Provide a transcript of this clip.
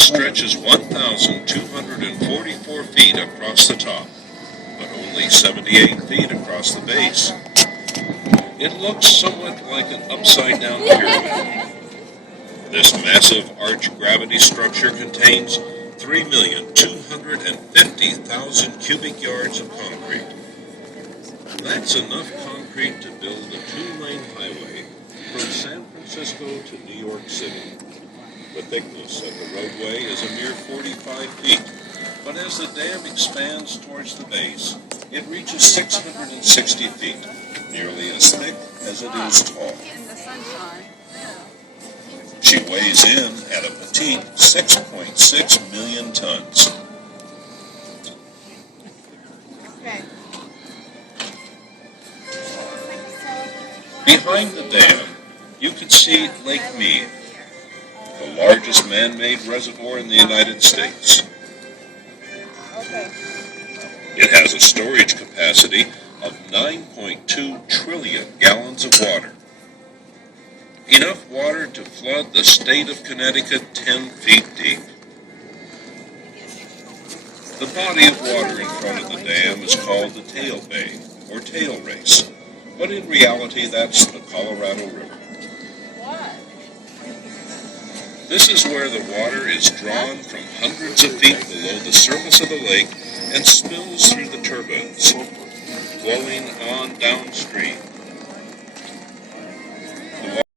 stretches 1,244 feet across the top, but only 78 feet across the base. It looks somewhat like an upside-down pyramid. This massive arch-gravity structure contains 3,250,000 cubic yards of concrete. That's enough concrete to build a two-lane highway from San Francisco to New York City. The thickness of the roadway is a mere 45 feet, but as the dam expands towards the base, it reaches 660 feet, nearly as thick as it is tall. She weighs in at a petite 6.6 million tons. Behind the dam, you can see Lake Mead, the largest man-made reservoir in the United States. It has a storage capacity of 9.2 trillion gallons of water. Enough water to flood the state of Connecticut 10 feet deep. The body of water in front of the dam is called the Tail Bay, or Tail Race, but in reality that's the Colorado River. This is where the water is drawn from hundreds of feet below the surface of the lake and spills through the turbines, flowing on downstream.